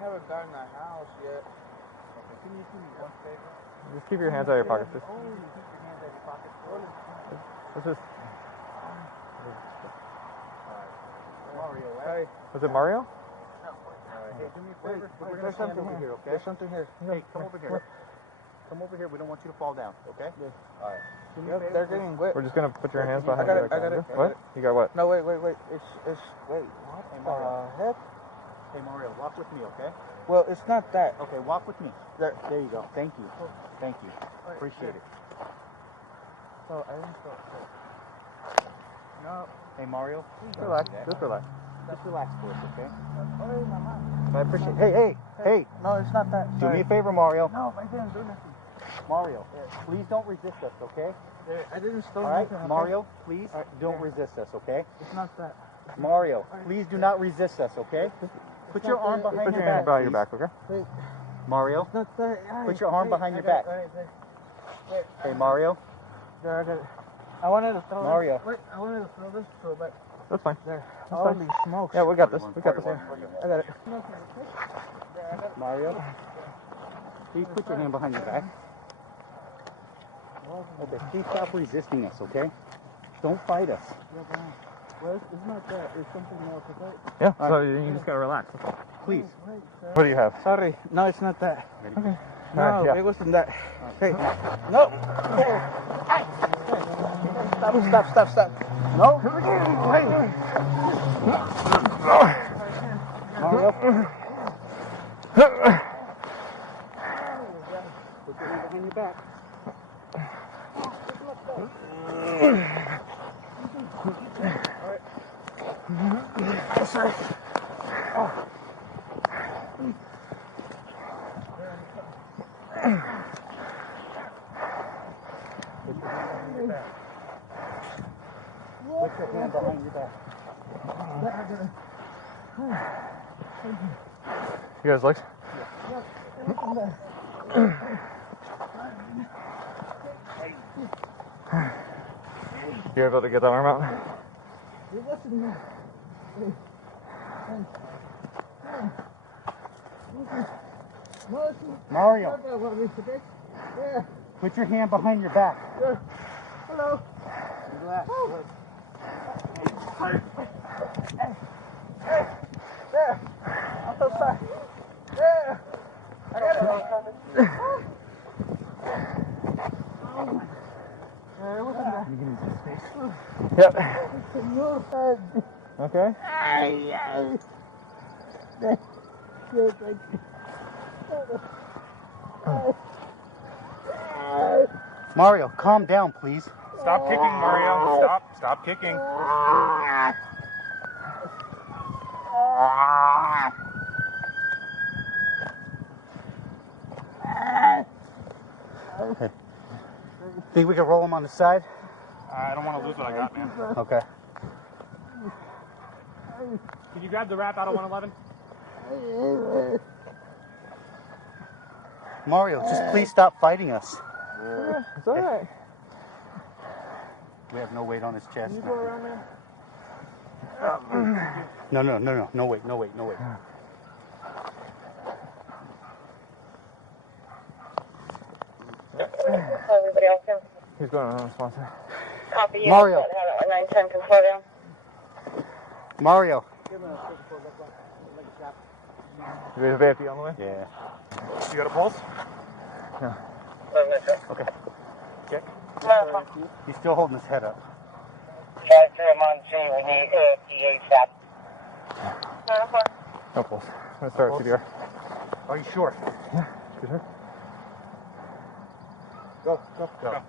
haven't gotten a house yet. Okay, can you do me one favor? Just keep your hands out of your pockets. Just. Keep your hands out of your pockets. Let's just. Mario, right? Was it Mario? Hey, do me a favor. We're going to stand over here, okay? There's something here. Hey, come over here. Come over here. We don't want you to fall down, okay? Yeah. All right. Yep, they're getting wet. We're just gonna put your hands behind I your got it. What? You got what? No, wait. Wait, what the heck? Hey, Mario, walk with me, okay? Well, it's not that. Okay, walk with me. There you go. Thank you. Thank you. Appreciate it. So, I didn't start. No. Hey, Mario. Relax. Just relax. Just relax for us, okay? I appreciate it. Hey. No, it's not that. Do me a favor, Mario. No, I didn't do nothing. Mario, please don't resist us, okay? I didn't steal All right, nothing. Okay? Mario, please don't resist us, okay? It's not that. Mario, please do not resist us, okay? Put your arm behind Put your your hand behind your back, back, okay? Wait, Mario, it's not that. put your arm behind your back. Wait. Hey, Mario. There, I got it. I wanted to throw Mario. this. Wait, I wanted to throw this to it, but That's fine. there. That's Holy fine. smokes. Yeah, we got this. We got this. I got it. Mario, please put your hand behind your back. Okay, please stop resisting us, okay? Don't fight us. Well, it's not that. It's something else, okay? Yeah. So you just gotta relax. Please. Wait, sir. What do you have? Sorry. No, it's not that. Okay. No, All right, yeah. it wasn't that. Hey, no. Stop. No. Wait. Mario. Put your hand behind your back. Sorry. Put your hand behind your back. You guys look? You able to get that arm out? Mario, put your hand behind your back. Hello. Relax. There. I'm so sorry. There. I got it. It wasn't that. Yep. Your head. Okay. Mario, calm down, please. Stop kicking, Mario. Stop kicking. Okay. Think we can roll him on the side? I don't want to lose what I got, man. Okay. Can you grab the wrap out of 111? Mario, just please stop fighting us. It's all right. We have no weight on his chest. You go around there. No weight. Everybody else here? He's going on a sponsor. Copy you. Mario. 910 can slow down. Mario. You guys have AFP on the way? Yeah. You got a pulse? Yeah. Okay. Check. No, He's still holding his head up. drive through him on scene. We need AFTA stop. No pulse. I'm gonna start CPR. Are you sure? Yeah. You sure? Go. Go.